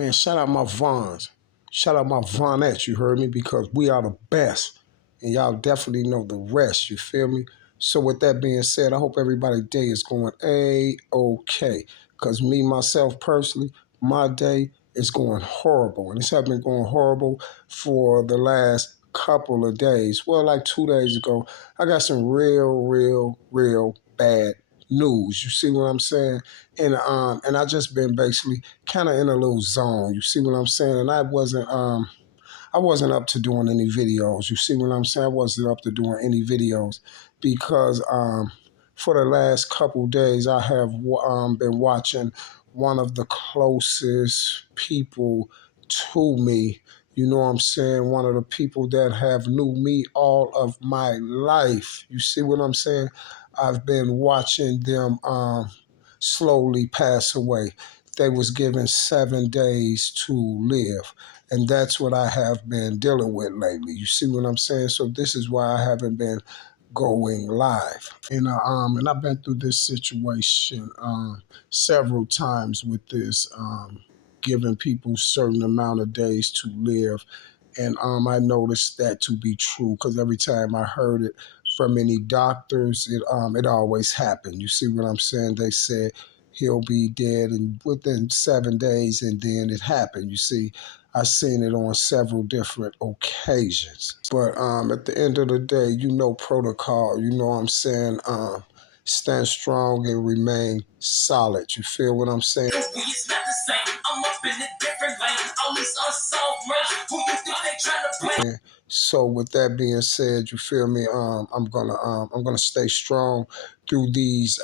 Man, shout out my Vons. Shout out my Vonettes, you heard me? Because we are the best. And y'all definitely know the rest, you feel me? So with that being said, I hope everybody's day is going A-okay. Because me, myself, personally, my day is going horrible. And it's been going horrible for the last couple of days. Well, like 2 days ago, I got some real bad news. You see what I'm saying? And I just been basically kind of in a little zone. You see what I'm saying? And I wasn't up to doing any videos. You see what I'm saying? I wasn't up to doing any videos because for the last couple days I have been watching one of the closest people to me. You know what I'm saying? One of the people that have knew me all of my life. You see what I'm saying? I've been watching them slowly pass away. They was given 7 days to live. And that's what I have been dealing with lately. You see what I'm saying? So this is why I haven't been going live. And I've been through this situation several times with this giving people certain amount of days to live. And I noticed that to be true because every time I heard it from any doctors, it always happened. You see what I'm saying? They said he'll be dead and within 7 days, and then it happened. You see, I've seen it on several different occasions. But at the end of the day, you know protocol. You know what I'm saying? Stand strong and remain solid. You feel what I'm saying? It's not the same. I'm up in a different lane. All these unsolved murders. Who you think they trying to play? So with that being said, you feel me? I'm gonna stay strong through these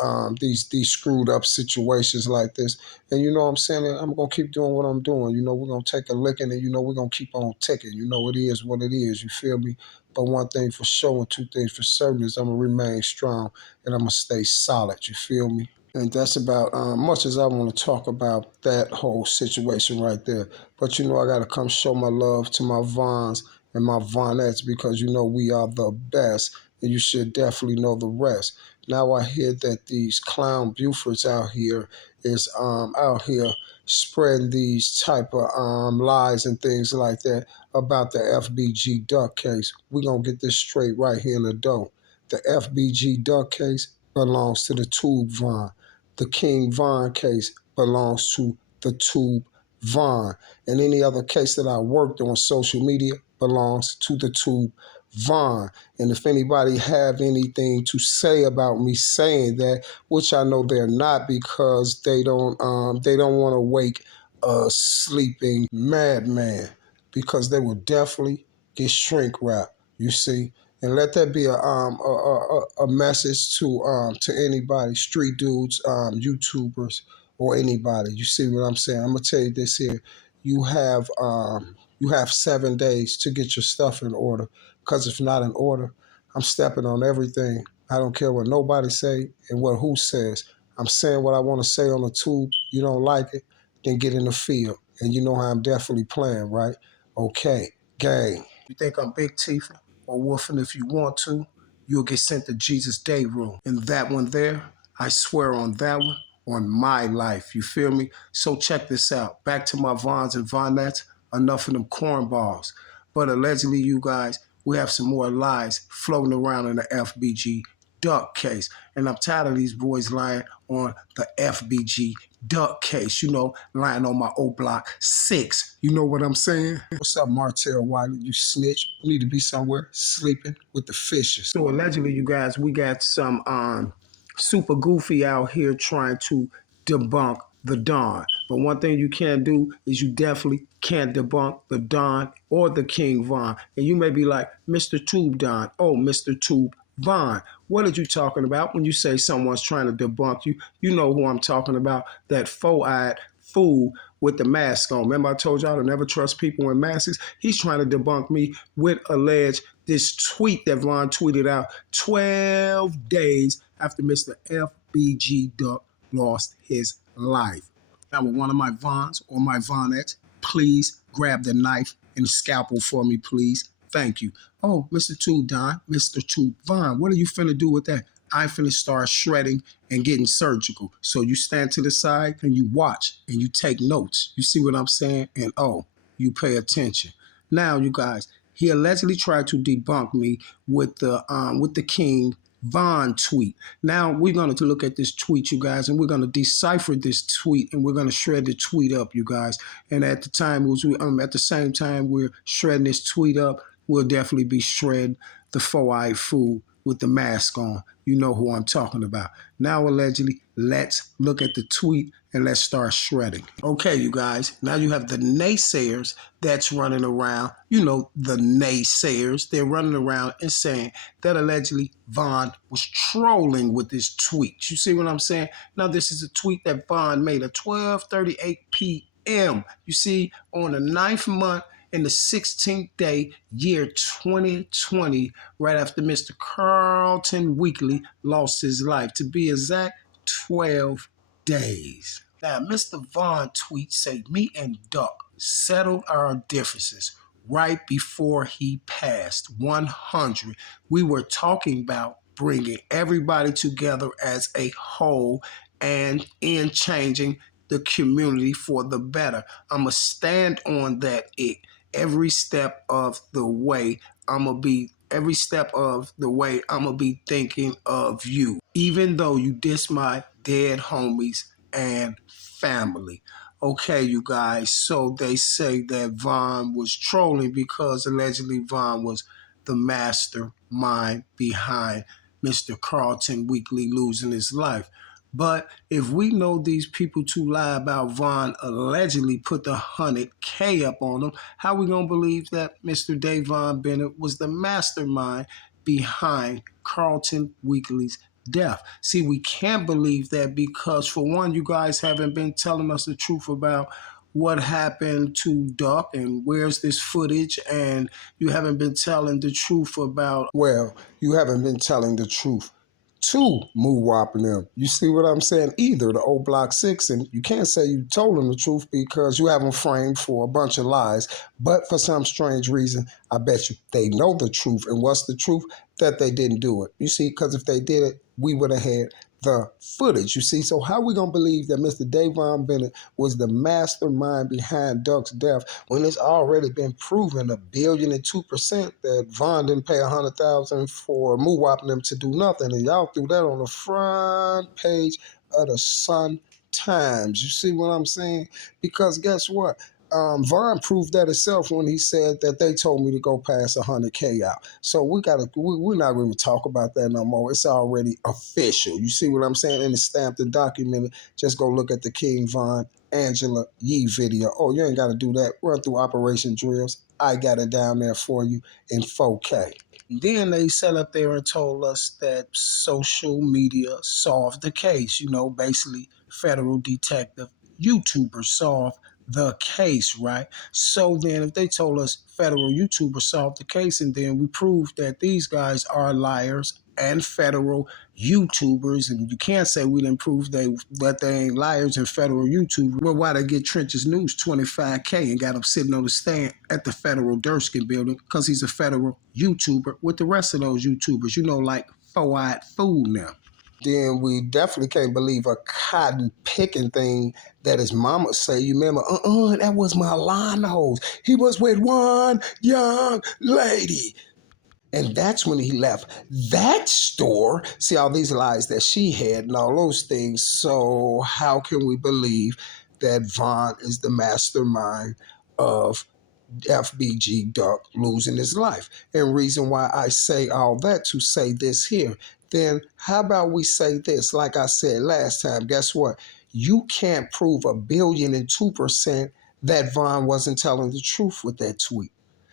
screwed up situations like this. And you know what I'm saying? I'm gonna keep doing what I'm doing. You know, we're gonna take a licking and you know we're gonna keep on ticking. You know, it is what it is, you feel me? But one thing for sure and two things for certain is I'm gonna remain strong and I'm gonna stay solid, you feel me? And that's about much as I want to talk about that whole situation right there. But you know, I got to come show my love to my Vons and my Vonettes because you know we are the best and you should definitely know the rest. Now I hear that these clown Bufords out here is out here spreading these type of lies and things like that about the FBG Duck case. We're going to get this straight right here in the dough. The FBG Duck case belongs to the Tube Von. The King Von case belongs to the Tube Von. And any other case that I worked on social media belongs to the Tube Von. And if anybody have anything to say about me saying that, which I know they're not because they don't want to wake a sleeping madman because they will definitely get shrink wrapped, you see. And let that be a message to anybody, street dudes, YouTubers, or anybody. You see what I'm saying? I'm gonna tell you this here. You have 7 days to get your stuff in order. Because if not in order, I'm stepping on everything. I don't care what nobody say and what who says. I'm saying what I want to say on the tube. You don't like it, then get in the field. And you know how I'm definitely playing, right? Okay, gang. You think I'm Big Tifa? Or woofing if you want to, you'll get sent to Jesus' day room. And that one there, I swear on that one, on my life. You feel me? So check this out. Back to my Vons and Vonettes, enough of them cornballs. But allegedly, you guys, we have some more lies floating around in the FBG Duck case. And I'm tired of these boys lying on the FBG Duck case, you know, lying on my O Block 6. You know what I'm saying? What's up, Martell Wiley? You snitch. You need to be somewhere sleeping with the fishes. So allegedly, you guys, we got some super goofy out here trying to debunk the Don. But one thing you can't do is you definitely can't debunk the Don or the King Von. And you may be like, Mr. Tube Don, oh, Mr. Tube Von, what are you talking about when you say someone's trying to debunk you? You know who I'm talking about, that four-eyed fool with the mask on. Remember I told y'all to never trust people in masks? He's trying to debunk me with this tweet that Von tweeted out 12 days after Mr. FBG Duck lost his life. Now with one of my Vons or my Vonettes, please grab the knife and scalpel for me, please. Thank you. Oh, Mr. Tube Don, Mr. Tube Von, what are you finna do with that? I finna start shredding and getting surgical. So you stand to the side and you watch and you take notes. You see what I'm saying? And oh, you pay attention. Now, you guys, he allegedly tried to debunk me with the King Von tweet. Now we're going to look at this tweet, you guys, and we're going to decipher this tweet, and we're going to shred the tweet up, you guys. And at the time, at the same time we're shredding this tweet up, we'll definitely be shredding the four-eyed fool with the mask on. You know who I'm talking about. Now, allegedly, let's look at the tweet and let's start shredding. Okay, you guys, now you have the naysayers that's running around. You know, the naysayers, they're running around and saying that allegedly Von was trolling with this tweet. You see what I'm saying? Now, this is a tweet that Von made at 12:38 p.m. You see, on the 9th month in the 16th day, year 2020, right after Mr. Carlton Weekly lost his life. To be exact, 12 days. Now, Mr. Vaughn tweets say, me and Duck settled our differences right before he passed 100. We were talking about bringing everybody together as a whole and in changing the community for the better. I'm going to stand on that every step of the way. I'm going to be thinking of you, even though you diss my dead homies and family. Okay, you guys, so they say that Von was trolling because allegedly Von was the mastermind behind Mr. Carlton Weekly losing his life. But if we know these people to lie about Von allegedly put the 100K up on them, how we gonna believe that Mr. Davon Bennett was the mastermind behind Carlton Weekly's death? See, we can't believe that because, for one, you guys haven't been telling us the truth about what happened to Duck and where's this footage, and you haven't been telling the truth about, well, you haven't been telling the truth to Moo Wop and them. You see what I'm saying? Either the old Block 6, and you can't say you told them the truth because you have them framed for a bunch of lies. But for some strange reason, I bet you they know the truth. And what's the truth? That they didn't do it. You see, because if they did it, we would have had the footage, you see. So how we going to believe that Mr. Davon Bennett was the mastermind behind Duck's death when it's already been proven 1,002% that Von didn't pay $100,000 for Moo Wop them to do nothing, and y'all threw that on the front page of the Sun Times. You see what I'm saying? Because guess what? Von proved that itself when he said that they told me to go pass 100K out. So we're not going to talk about that no more. It's already official. You see what I'm saying? And it's stamped and documented. Just go look at the King Von Angela Yee video. Oh, you ain't got to do that. Run through Operation Drills. I got it down there for you in 4K. Then they sat up there and told us that social media solved the case. You know, basically, federal detective YouTubers solved the case, right? So then if they told us federal YouTubers solved the case, and then we proved that these guys are liars and federal YouTubers, and you can't say we didn't prove that they ain't liars and federal YouTubers, well, why they get Trench's News 25K and got him sitting on the stand at the federal Durskin building? Because he's a federal YouTuber with the rest of those YouTubers, you know, like Four-Eyed Fool now. Then we definitely can't believe a cotton picking thing that his mama say. You remember, that was my Lano's. He was with one young lady. And that's when he left that store. See all these lies that she had and all those things. So how can we believe that Von is the mastermind of FBG Duck losing his life? And reason why I say all that to say this here, then how about we say this? Like I said last time, guess what? You can't prove 1,002% that Von wasn't telling the truth with that tweet.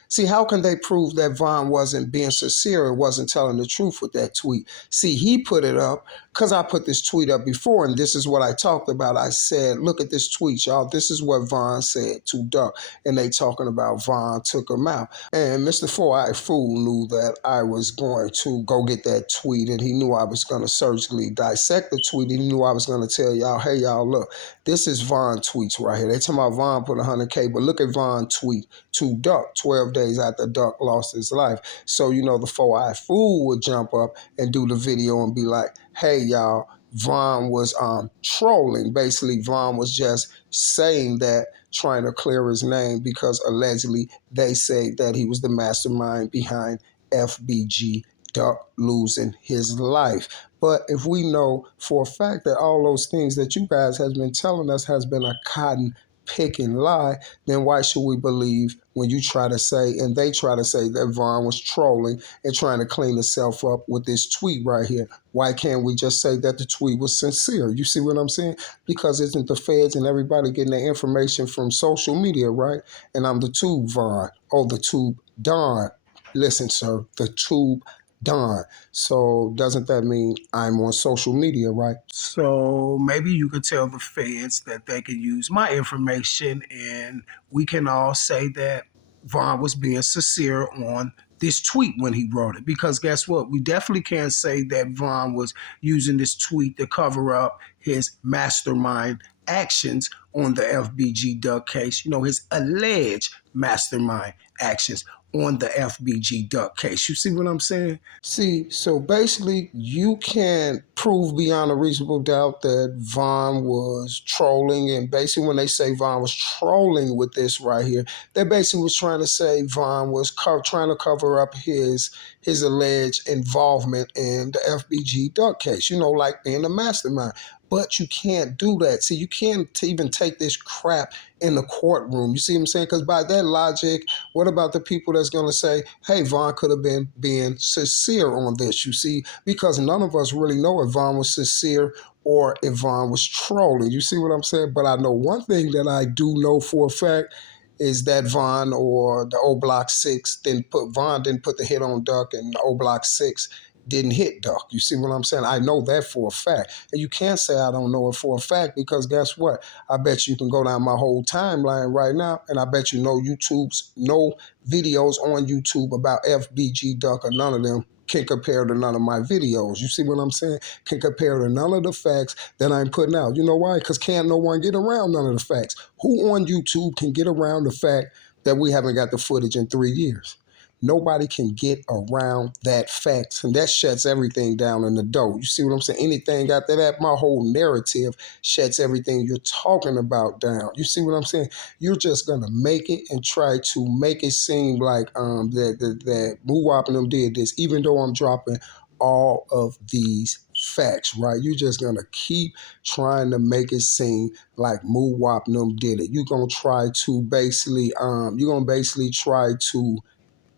See, how can they prove that Von wasn't being sincere and wasn't telling the truth with that tweet? See, he put it up because I put this tweet up before, and this is what I talked about. I said, look at this tweet, y'all. This is what Von said to Duck, and they talking about Von took him out. And Mr. Four-Eyed Fool knew that I was going to go get that tweet, and he knew I was going to surgically dissect the tweet. He knew I was going to tell y'all, hey, y'all, look, this is Von tweets right here. They talking about Von put 100K, but look at Von tweet to Duck 12 days after Duck lost his life. So, the Four-Eyed Fool would jump up and do the video and be like, hey, y'all, Von was trolling. Basically, Von was just saying that, trying to clear his name because allegedly they say that he was the mastermind behind FBG Duck losing his life. But if we know for a fact that all those things that you guys has been telling us has been a cotton picking lie, then why should we believe when you try to say, and they try to say, that Von was trolling and trying to clean himself up with this tweet right here? Why can't we just say that the tweet was sincere? You see what I'm saying? Because isn't the feds and everybody getting their information from social media, right? And I'm the tube Von, or the tube Don. Listen, sir, the tube Don. So doesn't that mean I'm on social media, right? So maybe you could tell the feds that they can use my information, and we can all say that Von was being sincere on this tweet when he wrote it. Because guess what? We definitely can't say that Von was using this tweet to cover up his mastermind actions on the FBG Duck case. His alleged mastermind actions on the FBG Duck case. You see what I'm saying? See, so basically, you can't prove beyond a reasonable doubt that Von was trolling. And basically, when they say Von was trolling with this right here, they basically was trying to say Von was trying to cover up his alleged involvement in the FBG Duck case, like being a mastermind. But you can't do that. See, you can't even take this crap in the courtroom. You see what I'm saying? Because by that logic, what about the people that's going to say, hey, Von could have been being sincere on this, you see? Because none of us really know if Von was sincere or if Von was trolling. You see what I'm saying? But I know one thing that I do know for a fact is that Von or the O Block 6 Von didn't put the hit on Duck, and the O Block 6 didn't hit Duck. You see what I'm saying? I know that for a fact. And you can't say I don't know it for a fact, because guess what? I bet you can go down my whole timeline right now, and I bet no videos on YouTube about FBG Duck, or none of them can compare to none of my videos. You see what I'm saying? Can compare to none of the facts that I'm putting out. You know why? Because can't no one get around none of the facts. Who on YouTube can get around the fact that we haven't got the footage in 3 years? Nobody can get around that fact, and that shuts everything down in the dough. You see what I'm saying? Anything after that, my whole narrative shuts everything you're talking about down. You see what I'm saying? You're just gonna make it and try to make it seem like that Muwap and them did this, even though I'm dropping all of these facts, right? You're just gonna keep trying to make it seem like Muwap and them did it. You're gonna basically try to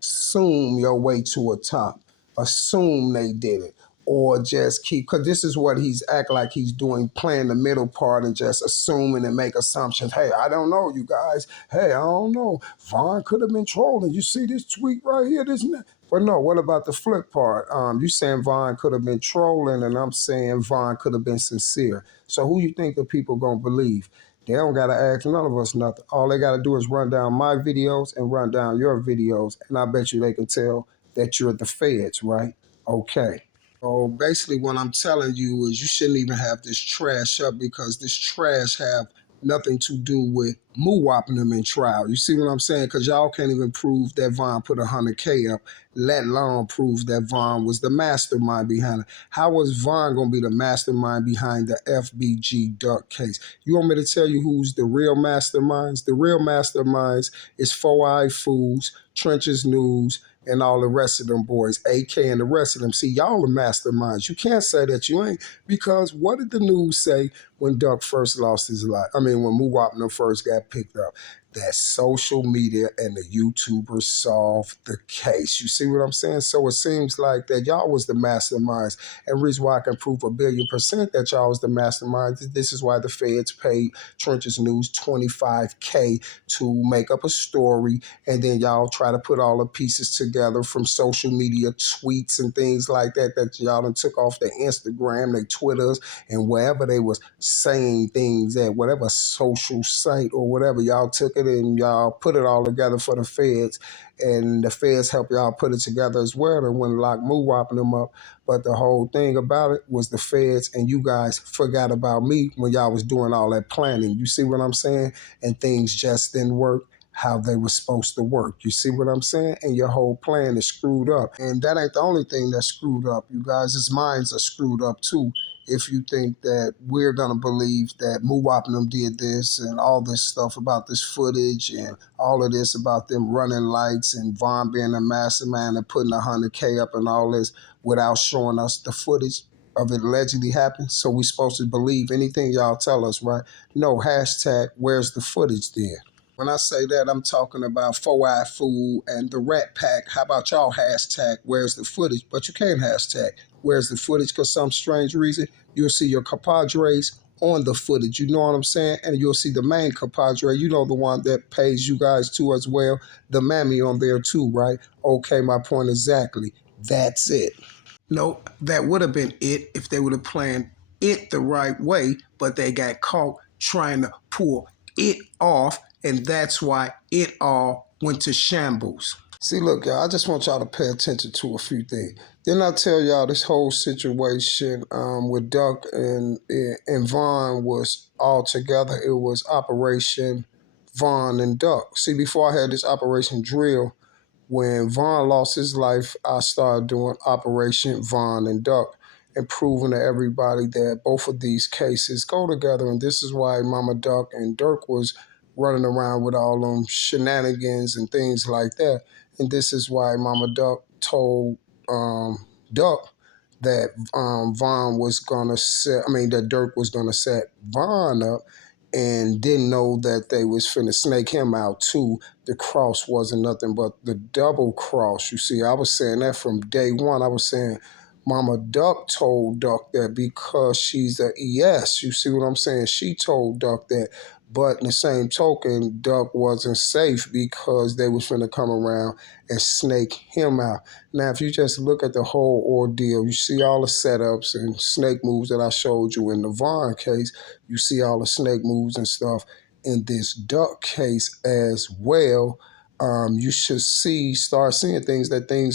assume your way to a top. Assume they did it. Or just keep, because this is what he's act like he's doing, playing the middle part and just assuming and make assumptions. Hey, I don't know, you guys. Hey, I don't know. Von could have been trolling. You see this tweet right here, this and that. But no, what about the flip part? You saying Von could have been trolling, and I'm saying Von could have been sincere. So who you think the people gonna believe? They don't got to ask none of us nothing. All they got to do is run down my videos and run down your videos, and I bet you they can tell that you're the feds, right? Okay. So basically what I'm telling you is you shouldn't even have this trash up, because this trash have nothing to do with Muwaping them in trial. You see what I'm saying? Because y'all can't even prove that Von put 100K up, let alone prove that Von was the mastermind behind it. How was Von going to be the mastermind behind the FBG Duck case? You want me to tell you who's the real masterminds? The real masterminds is Four-Eyed Fools, Trenches News, and all the rest of them boys, AK and the rest of them. See, y'all are masterminds. You can't say that you ain't, because what did the news say when Duck first lost his life? I mean, when Muwap first got picked up? that social media and the YouTubers solved the case. You see what I'm saying? So it seems like that y'all was the masterminds. And reason why I can prove 1,000,000,000% that y'all was the masterminds, this is why the feds paid Trenches News $25K to make up a story, and then y'all try to put all the pieces together from social media tweets and things like that y'all done took off their Instagram, their Twitters, and wherever they was saying things at, whatever social site or whatever, y'all took it and y'all put it all together for the feds, and the feds helped y'all put it together as well. And when lock Moo whopping them up. But the whole thing about it was the feds and you guys forgot about me when y'all was doing all that planning. You see what I'm saying? And things just didn't work how they were supposed to work. You see what I'm saying? And your whole plan is screwed up. And that ain't the only thing that's screwed up. You guys' minds are screwed up too. If you think that we're gonna believe that Muwapnam did this and all this stuff about this footage and all of this about them running lights and Vaughn being a mastermind and putting 100K up and all this without showing us the footage of it allegedly happened. So we supposed to believe anything y'all tell us, right? No, hashtag, where's the footage then? When I say that, I'm talking about 4-Eye Food and the Rat Pack. How about y'all hashtag, where's the footage? But you can't hashtag, where's the footage? Because some strange reason, you'll see your compadres on the footage. You know what I'm saying? And you'll see the main compadre, you know, the one that pays you guys too as well, the mammy on there too, right? Okay, my point exactly. That's it. No, that would have been it if they would have planned it the right way, but they got caught trying to pull it off, and that's why it all went to shambles. See, look, y'all, I just want y'all to pay attention to a few things. Didn't I tell y'all this whole situation with Duck and Vaughn was all together? It was Operation Vaughn and Duck. See, before I had this Operation Drill, when Vaughn lost his life, I started doing Operation Vaughn and Duck and proving to everybody that both of these cases go together. And this is why Mama Duck and Dirk was running around with all them shenanigans and things like that. And this is why Mama Duck told Duck that Vaughn was gonna set, I mean, that Dirk was gonna set Vaughn up, and didn't know that they was finna snake him out too. The cross wasn't nothing but the double cross. You see, I was saying that from day one. I was saying Mama Duck told Duck that because she's a ES. You see what I'm saying? She told Duck that. But in the same token, Duck wasn't safe because they was finna come around and snake him out. Now, if you just look at the whole ordeal, you see all the setups and snake moves that I showed you in the Vaughn case. You see all the snake moves and stuff in this Duck case as well. You should start seeing things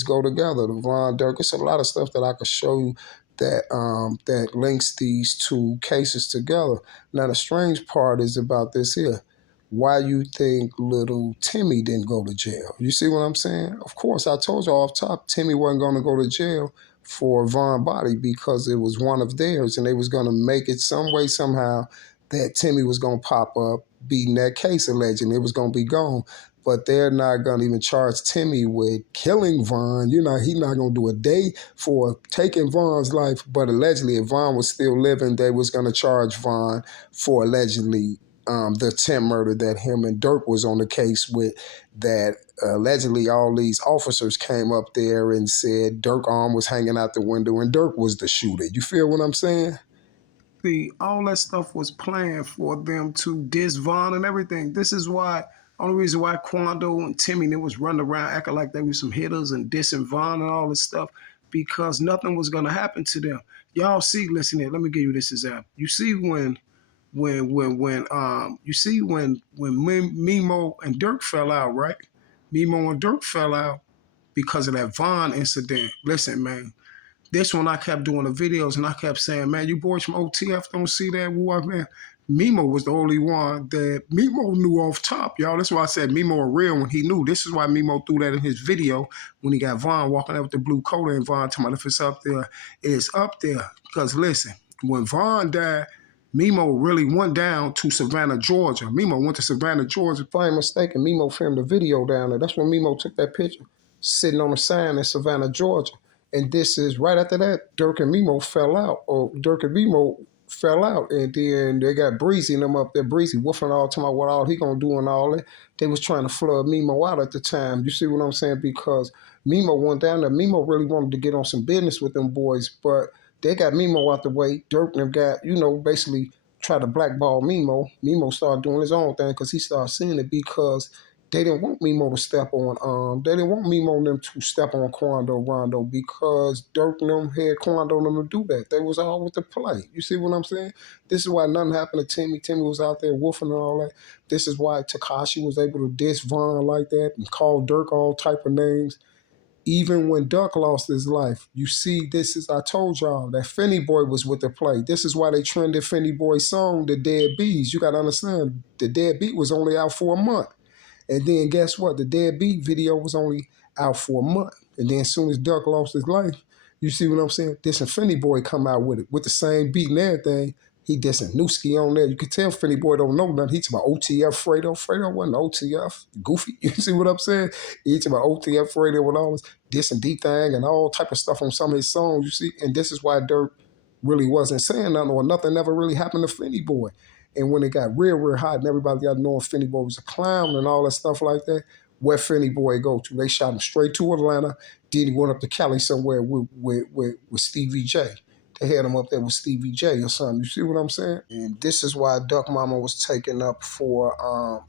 go together. The Von Dirk, it's a lot of stuff that I could show you that links these two cases together. Now the strange part is about this here. Why you think little Timmy didn't go to jail? You see what I'm saying? Of course, I told you off top, Timmy wasn't going to go to jail for Von Body because it was one of theirs, and they was going to make it some way somehow that Timmy was going to pop up, beating that case allegedly. It was going to be gone. But they're not going to even charge Timmy with killing Vaughn. You know, he's not going to do a day for taking Vaughn's life. But allegedly, if Vaughn was still living, they was going to charge Vaughn for allegedly the attempt murder that him and Dirk was on the case with, that allegedly all these officers came up there and said Dirk arm was hanging out the window and Dirk was the shooter. You feel what I'm saying? See, all that stuff was planned for them to diss Vaughn and everything. This is why, only reason why Quando and Timmy they was running around acting like they were some hitters and dissing Vaughn and all this stuff, because nothing was gonna happen to them. Y'all see, listen here, let me give you this example. You see you see when Mimo and Dirk fell out, right? Mimo and Dirk fell out because of that Vaughn incident. Listen, man, this one I kept doing the videos and I kept saying, man, you boys from OTF don't see that war, man. Mimo was the only one that Mimo knew off top, y'all. That's why I said Mimo a real when he knew. This is why Mimo threw that in his video when he got Vaughn walking up with the blue coat and Vaughn talking about if it's up there, it's up there. Because listen, when Vaughn died, Mimo really went down to Savannah, Georgia. Mimo went to Savannah, Georgia. If I ain't mistaken, Mimo filmed a video down there. That's when Mimo took that picture, sitting on a sign in Savannah, Georgia. And this is right after that, Dirk and Mimo fell out, or Dirk and Mimo fell out, and then they got Breezy and them up there. Breezy woofing all talking about what all he gonna do and all that. They was trying to flood Mimo out at the time. You see what I'm saying? Because Mimo went down there. Mimo really wanted to get on some business with them boys, but they got Mimo out the way. Dirk and them got, basically tried to blackball Mimo. Mimo started doing his own thing because he started seeing it because they didn't want Mimo to step on they didn't want Mimo and them to step on Quando Rondo because Dirk and them had Quando and them to do that. They was all with the play. You see what I'm saying? This is why nothing happened to Timmy. Timmy was out there woofing and all that. This is why Takashi was able to diss Vaughn like that and call Dirk all type of names. Even when Duck lost his life, you see, this is, I told y'all that Finny Boy was with the play. This is why they trended Finny Boy's song, The Dead Bees. You got to understand, The Dead Beat was only out for a month. And then guess what? The Deadbeat video was only out for a month. And then as soon as Duck lost his life, you see what I'm saying? This Infinity Boy come out with it with the same beat and everything. He dissing Newski on there. You can tell Finny Boy don't know nothing. He talking about OTF Fredo. Fredo wasn't OTF. Goofy. You see what I'm saying? He talking about OTF Fredo with all this dissing D-Thang and all type of stuff on some of his songs, you see? And this is why Dirk really wasn't saying nothing or nothing ever really happened to Finny Boy. And when it got real hot and everybody got knowing Finny Boy was a clown and all that stuff like that, where Finny Boy go to? They shot him straight to Atlanta. Then he went up to Cali somewhere with Stevie J. They had him up there with Stevie J or something. You see what I'm saying? And this is why Duck Mama was taken up for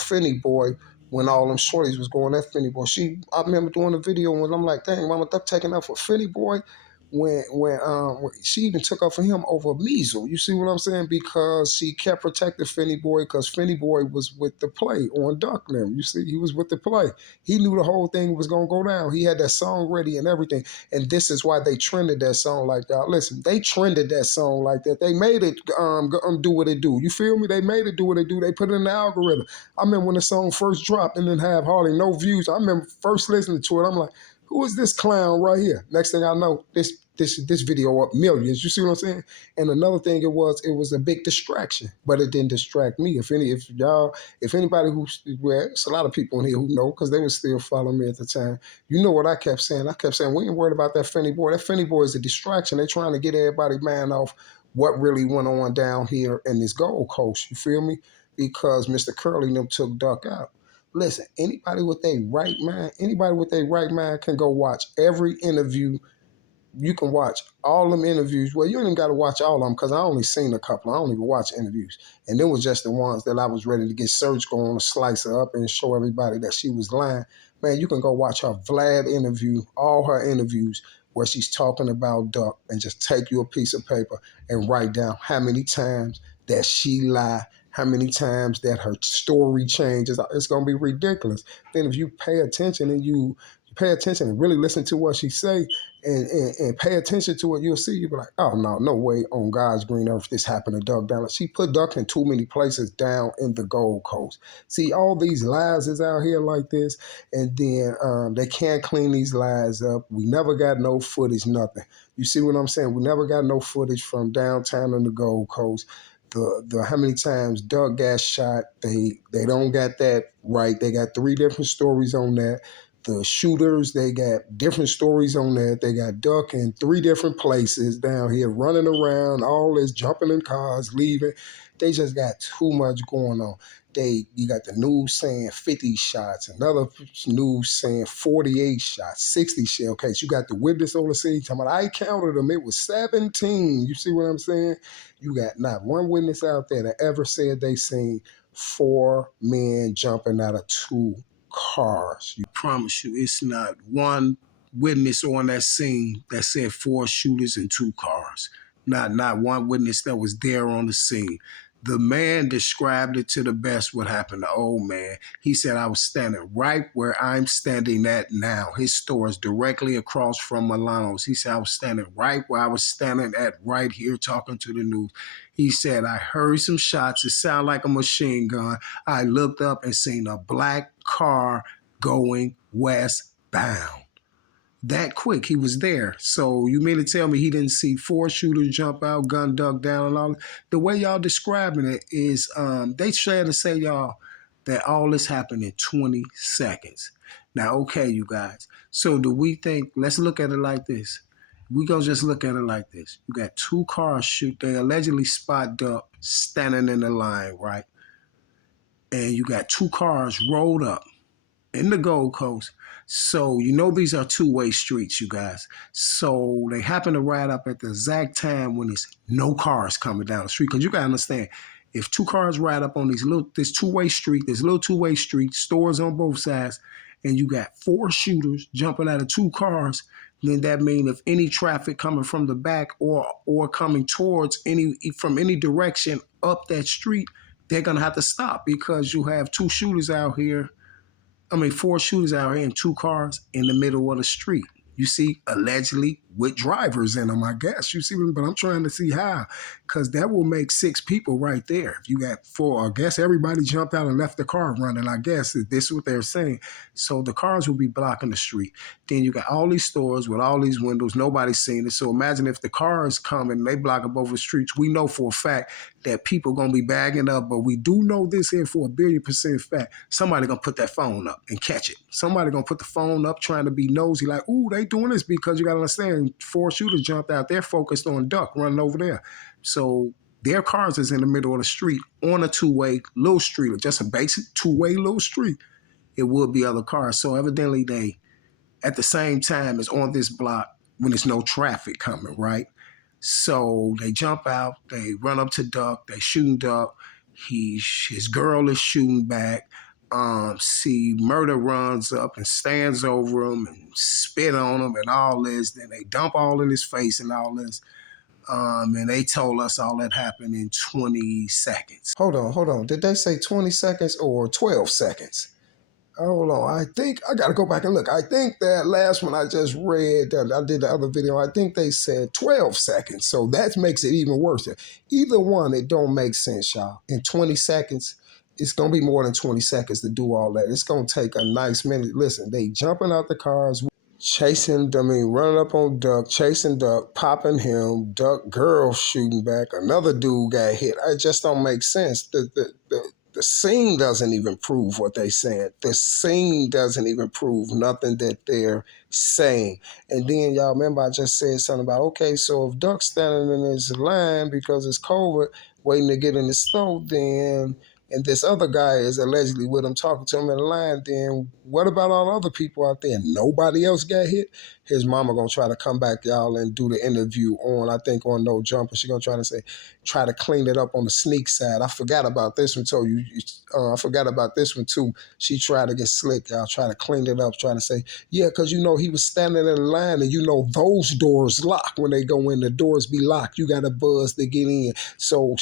Finny Boy when all them shorties was going at Finny Boy. I remember doing a video when I'm like, dang, Mama Duck taking up for Finny Boy when she even took up for him over Measle. You see what I'm saying? Because she kept protecting Finny Boy because Finny Boy was with the play on Duck them. You see, he was with the play. He knew the whole thing was gonna go down. He had that song ready and everything. And this is why they trended that song like that. Listen, they trended that song like that. They made it do what it do. You feel me? They made it do what it do. They put it in the algorithm. I remember when the song first dropped and didn't have hardly no views. I remember first listening to it. I'm like, who is this clown right here? Next thing I know, this video up millions. You see what I'm saying? And another thing it was a big distraction, but it didn't distract me. If anybody it's a lot of people in here who know because they were still following me at the time. You know what I kept saying? I kept saying we ain't worried about that Finny Boy. That Finny Boy is a distraction. They trying to get everybody mind off what really went on down here in this Gold Coast. You feel me? Because Mr. Curly and them took Duck out. Listen, anybody with a right mind can go watch every interview. You can watch all them interviews. Well, you ain't even got to watch all of them because I only seen a couple. I don't even watch interviews. And them was just the ones that I was ready to get search going to slice her up and show everybody that she was lying. Man, you can go watch her Vlad interview, all her interviews where she's talking about Duck and just take you a piece of paper and write down how many times that she lied, how many times that her story changes. It's going to be ridiculous. Then if you pay attention and you pay attention and really listen to what she say, and pay attention to it, you'll see, you'll be like, oh, no, no way on God's green earth this happened to Duck Dallas. She put Duck in too many places down in the Gold Coast. See, all these lies is out here like this, and then they can't clean these lies up. We never got no footage, nothing. You see what I'm saying? We never got no footage from downtown in the Gold Coast. The how many times Doug got shot, they don't got that right. They got 3 different stories on that. The shooters, they got different stories on that. They got Duck in 3 different places down here, running around, all this, jumping in cars, leaving. They just got too much going on. You got the news saying 50 shots, another news saying 48 shots, 60 shell case. You got the witness on the scene talking about, I counted them, it was 17. You see what I'm saying? You got not one witness out there that ever said they seen 4 men jumping out of 2 cars. You promise you, it's not one witness on that scene that said 4 shooters and 2 cars. Not one witness that was there on the scene. The man described it to the best what happened to old man. He said, I was standing right where I'm standing at now. His store is directly across from Milano's. He said, I was standing right where I was standing at right here talking to the news. He said, I heard some shots. It sounded like a machine gun. I looked up and seen a black car going westbound. That quick, he was there. So you mean to tell me he didn't see 4 shooters jump out, gun duck down, and all? The way y'all describing it is, they try to say y'all that all this happened in 20 seconds. Now, okay, you guys. So do we think? Let's look at it like this. We gonna just look at it like this. You got two cars shoot. They allegedly spot Duck standing in the line, right? And you got two cars rolled up in the Gold Coast. So you know these are two-way streets, you guys. So they happen to ride up at the exact time when there's no cars coming down the street. Because you gotta understand, if two cars ride up on this two-way street, this little two-way street, stores on both sides, and you got four shooters jumping out of two cars, then that means if any traffic coming from the back or coming towards any direction up that street, they're gonna have to stop because you have two shooters out here. Four shooters out here in two cars in the middle of the street. You see, allegedly with drivers in them, I guess. You see, but I'm trying to see how, because that will make six people right there. If you got four, I guess everybody jumped out and left the car running. I guess this is what they're saying. So the cars will be blocking the street. Then you got all these stores with all these windows. Nobody's seen it. So imagine if the cars come and they block up over the streets. We know for a fact that people gonna be bagging up, but we do know this here for 1,000,000,000% fact. Somebody gonna put that phone up and catch it. Somebody gonna put the phone up trying to be nosy, like, ooh, they doing this, because you gotta understand, four shooters jumped out. They're focused on Duck running over there. So their cars is in the middle of the street on a two-way little street, or just a basic two-way little street. It would be other cars. So evidently they, at the same time, is on this block when there's no traffic coming, right? So they jump out, they run up to Duck, they shooting Duck. His girl is shooting back. See, Murder runs up and stands over him and spit on him and all this. Then they dump all in his face and all this. And they told us all that happened in 20 seconds. Hold on. Did they say 20 seconds or 12 seconds? Hold on. I think I got to go back and look. I think that last one I just read, that I did the other video, I think they said 12 seconds. So that makes it even worse. Either one, it don't make sense, y'all. In 20 seconds, it's going to be more than 20 seconds to do all that. It's going to take a nice minute. Listen, they jumping out the cars, running up on Duck, chasing Duck, popping him, Duck girl shooting back, another dude got hit. It just don't make sense. The scene doesn't even prove what they said. The scene doesn't even prove nothing that they're saying. And then y'all remember I just said something about, okay, so if Duck's standing in his line because it's COVID, waiting to get in the store, then, and this other guy is allegedly with him talking to him in the line, then what about all the other people out there? Nobody else got hit? His mama gonna try to come back, y'all, and do the interview on No Jumper. She gonna try to clean it up on the sneak side. I forgot about this one too. I forgot about this one too. She tried to get slick, y'all, try to clean it up, trying to say, yeah, because he was standing in the line, and those doors lock. When they go in, the doors be locked. You got to buzz to get in. So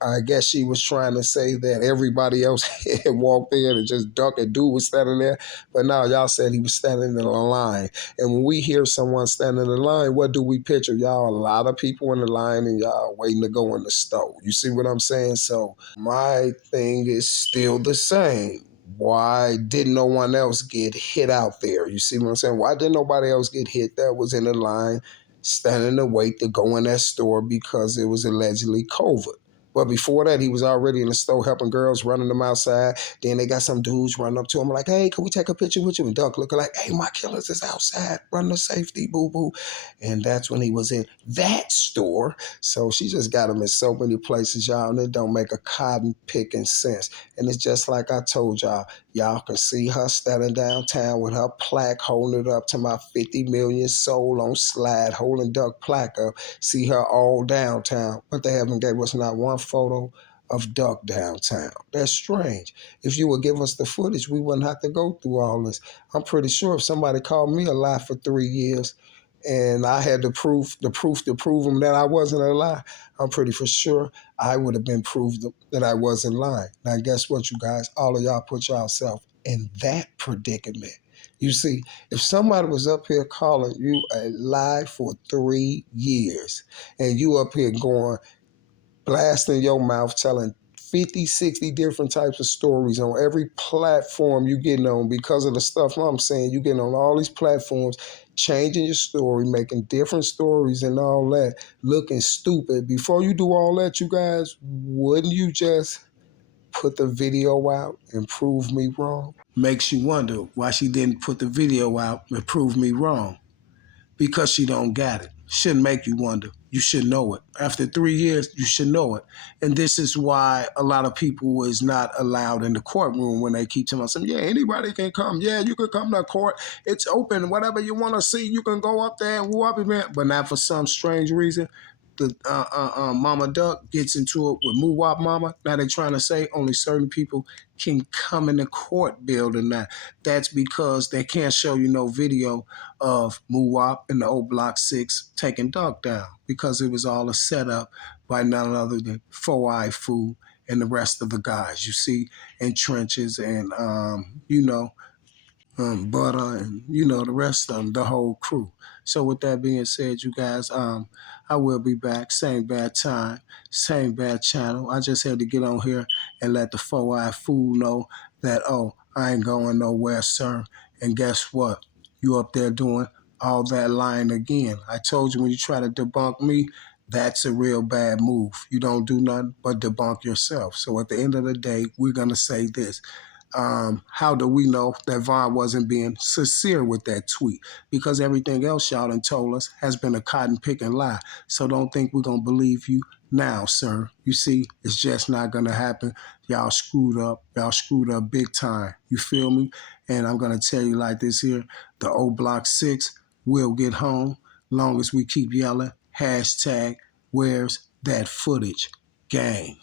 I guess she was trying to say that everybody else had walked in and just Duck and dude was standing there. But now y'all said he was standing in a line. And when we hear someone standing in the line, what do we picture? Y'all, a lot of people in the line and y'all waiting to go in the store. You see what I'm saying? So my thing is still the same. Why didn't no one else get hit out there? You see what I'm saying? Why didn't nobody else get hit that was in the line standing to wait to go in that store because it was allegedly COVID? But before that, he was already in the store helping girls, running them outside. Then they got some dudes running up to him like, hey, can we take a picture with you? And Duck looking like, hey, my killers is outside. Run the safety, boo-boo. And that's when he was in that store. So she just got him in so many places, y'all, and it don't make a cotton picking sense. And it's just like I told y'all, y'all can see her standing downtown with her plaque, holding it up to my 50 million soul on slide, holding Duck plaque up. See her all downtown, but they haven't gave us not one photo of Duck downtown. That's strange. If you would give us the footage, we wouldn't have to go through all this. I'm pretty sure if somebody called me a lie for 3 years and I had the proof to prove them that I wasn't a lie, I'm pretty for sure I would have been proved that I wasn't lying. Now, guess what, you guys? All of y'all put yourself in that predicament. You see, if somebody was up here calling you a lie for 3 years and you up here going, blasting your mouth, telling 50, 60 different types of stories on every platform you getting on because of the stuff I'm saying, you getting on all these platforms, changing your story, making different stories and all that, looking stupid. Before you do all that, you guys, wouldn't you just put the video out and prove me wrong? Makes you wonder why she didn't put the video out and prove me wrong. Because she don't got it. shouldn't make you wonder. You should know it. After 3 years, you should know it. And this is why a lot of people is not allowed in the courtroom when they keep telling us, yeah, anybody can come. Yeah, you can come to court. It's open. Whatever you want to see, you can go up there and whoop it. But now for some strange reason, the Mama Duck gets into it with Moo Mama. Now they're trying to say only certain people can come in the court building now. That's because they can't show you no video of Moo in the old Block 6 taking Duck down because it was all a setup by none other than Four-Eye Fool and the rest of the guys you see in trenches and, Butter and the rest of them, the whole crew. So with that being said, you guys, I will be back. Same bad time, same bad channel. I just had to get on here and let the Four-Eye Fool know that I ain't going nowhere, sir. And guess what? You up there doing all that lying again. I told you when you try to debunk me, that's a real bad move. You don't do nothing but debunk yourself. So at the end of the day, we're gonna say this. How do we know that Vaughn wasn't being sincere with that tweet? Because everything else y'all done told us has been a cotton picking lie. So don't think we're gonna believe you now, sir. You see, it's just not gonna happen. Y'all screwed up. Y'all screwed up big time. You feel me? And I'm gonna tell you like this here: the old Block 6 will get home, long as we keep yelling hashtag Where's that footage, gang.